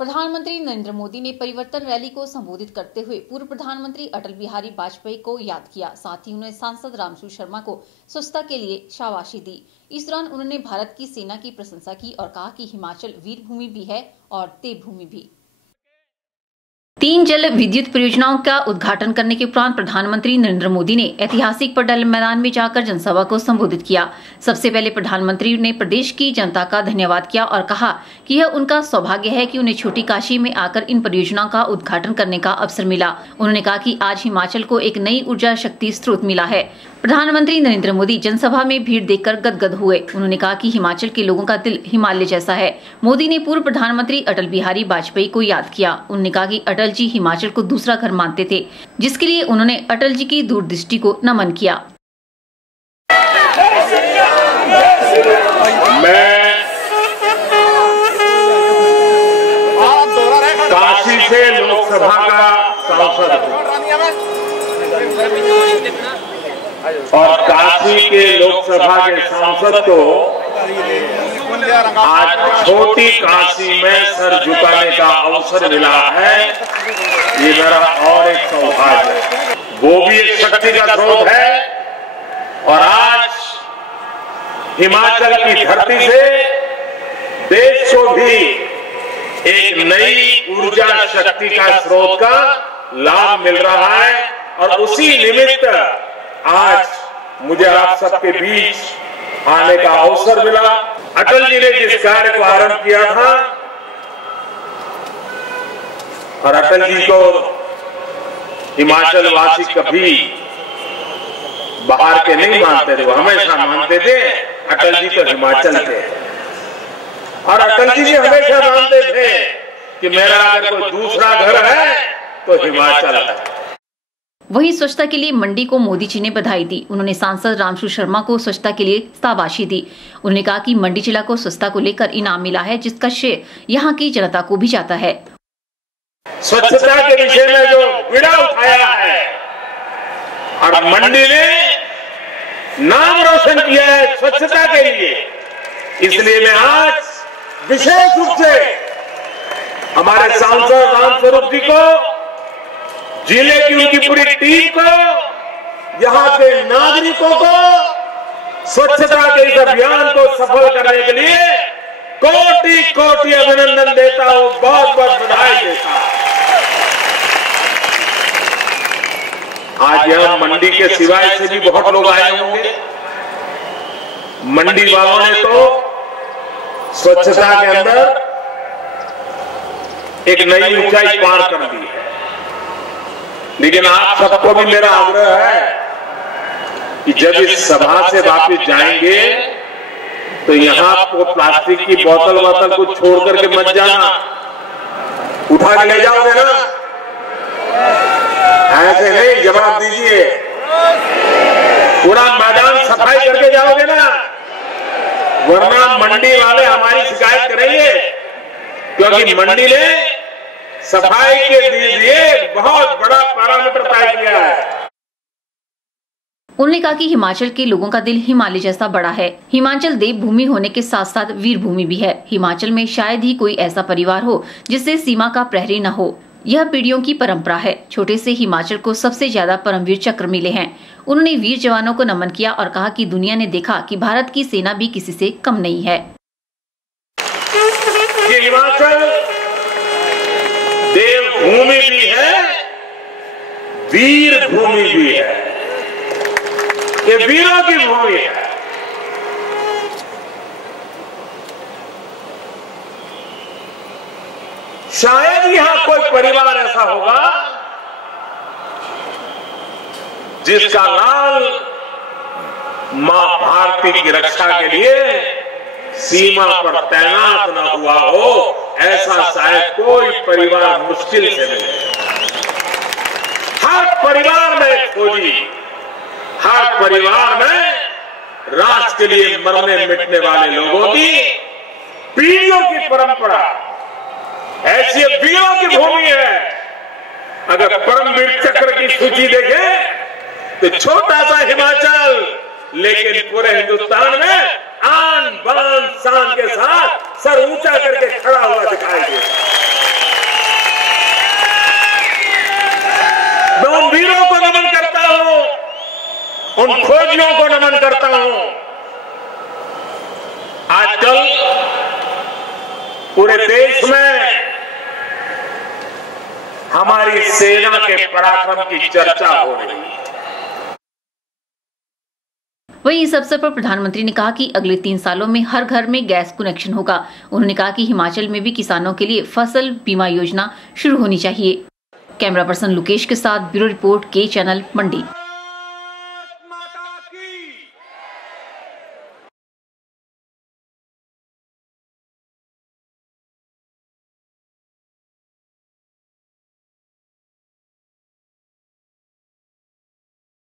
प्रधानमंत्री नरेंद्र मोदी ने परिवर्तन रैली को संबोधित करते हुए पूर्व प्रधानमंत्री अटल बिहारी वाजपेयी को याद किया। साथ ही उन्होंने सांसद रामसू शर्मा को स्वच्छता के लिए शाबाशी दी। इस दौरान उन्होंने भारत की सेना की प्रशंसा की और कहा कि हिमाचल वीर भूमि भी है और देवभूमि भी। 3 जल विद्युत परियोजनाओं का उद्घाटन करने के उपरांत प्रधानमंत्री नरेंद्र मोदी ने ऐतिहासिक पटेल मैदान में जाकर जनसभा को संबोधित किया। सबसे पहले प्रधानमंत्री ने प्रदेश की जनता का धन्यवाद किया और कहा कि यह उनका सौभाग्य है कि उन्हें छोटी काशी में आकर इन परियोजनाओं का उद्घाटन करने का अवसर मिला। उन्होंने कहा कि आज हिमाचल को एक नई ऊर्जा शक्ति स्रोत मिला है। प्रधानमंत्री नरेंद्र मोदी जनसभा में भीड़ देखकर गदगद हुए। उन्होंने कहा कि हिमाचल के लोगों का दिल हिमालय जैसा है। मोदी ने पूर्व प्रधानमंत्री अटल बिहारी वाजपेयी को याद किया। उन्होंने कहा कि अटल जी हिमाचल को दूसरा घर मानते थे, जिसके लिए उन्होंने अटल जी की दूरदृष्टि को नमन किया। मैं काशी से लोकसभा का सांसद हूं और काशी के लोकसभा के सांसद को आज छोटी काशी में सर झुकाने का अवसर मिला है। ये मेरा और एक सौभाग्य है। वो भी एक शक्ति का स्रोत है और आज हिमाचल की धरती से देश को भी एक नई ऊर्जा शक्ति का स्रोत का लाभ मिल रहा है और उसी निमित्त आज मुझे आप सबके बीच आने का अवसर मिला। अटल जी ने जिस कार्य को आरंभ किया था और अटल जी को हिमाचल वासी कभी बाहर के नहीं मानते थे, वो हमेशा मानते थे अटल जी तो हिमाचल के। और अटल जी हमेशा मानते थे कि मेरा अगर कोई दूसरा घर है तो हिमाचल है। वहीं स्वच्छता के लिए मंडी को मोदी जी ने बधाई दी। उन्होंने सांसद रामसू शर्मा को स्वच्छता के लिए शाबाशी दी। उन्होंने कहा कि मंडी जिला को स्वच्छता को लेकर इनाम मिला है, जिसका श्रेय यहाँ की जनता को भी जाता है। स्वच्छता के विषय में जो बीड़ा उठाया है और मंडी ने नाम रोशन किया है स्वच्छता के लिए, इसलिए मैं आज विशेष रूप से हमारे सांसद रामस्वरूप जी को, जिले की उनकी पूरी टीम को, यहाँ के नागरिकों को स्वच्छता के इस अभियान को सफल करने के लिए कोटि कोटि अभिनंदन देता हूं, बहुत बहुत बधाई देता हूं। आज यहां मंडी के सिवाय से भी बहुत लोग आए होंगे। मंडी वालों ने तो स्वच्छता के अंदर एक नई ऊंचाई पार कर दी है, लेकिन आप सबको भी मेरा आग्रह है कि जब इस सभा से वापस जाएंगे तो यहां आपको प्लास्टिक की बोतल कुछ छोड़ करके मत जाना, उठा के ले जाओगे ना, ऐसे नहीं, जवाब दीजिए। पूरा मैदान सफाई करके जाओगे ना, वरना मंडी वाले हमारी शिकायत करेंगे, क्योंकि मंडी ने सफाई के लिए बहुत बड़ा पैरामीटर तय किया है। उन्होंने कहा कि हिमाचल के लोगों का दिल हिमालय जैसा बड़ा है। हिमाचल देवभूमि होने के साथ साथ वीर भूमि भी है। हिमाचल में शायद ही कोई ऐसा परिवार हो जिससे सीमा का प्रहरी न हो। यह पीढ़ियों की परंपरा है। छोटे से हिमाचल को सबसे ज्यादा परमवीर चक्र मिले हैं। उन्होंने वीर जवानों को नमन किया और कहा कि दुनिया ने देखा कि भारत की सेना भी किसी से कम नहीं है। ये हिमाचल देवभूमि भी है, वीर भूमि भी है। ये वीरों की भूमि है। शायद यहां कोई परिवार ऐसा होगा जिसका लाल मां भारती की रक्षा के लिए सीमा पर तैनात न हुआ हो, ऐसा शायद कोई परिवार मुश्किल से मिले। हर परिवार में खोजी, हर परिवार में राष्ट्र के लिए मरने मिटने वाले लोगों की पीढ़ियों की परंपरा, ऐसी वीरों की भूमि है। अगर परमवीर चक्र की सूची देखें तो छोटा सा हिमाचल, लेकिन पूरे हिंदुस्तान में आन बान शान के साथ सर ऊंचा करके खड़ा हुआ दिखाई देता है। उन खोजियों को नमन करता हूं। आजकल पूरे देश में हमारी सेना के पराक्रम की चर्चा हो रही है। वहीं इस अवसर पर प्रधानमंत्री ने कहा कि अगले 3 सालों में हर घर में गैस कनेक्शन होगा। उन्होंने कहा कि हिमाचल में भी किसानों के लिए फसल बीमा योजना शुरू होनी चाहिए। कैमरा पर्सन लोकेश के साथ ब्यूरो रिपोर्ट के चैनल मंडी।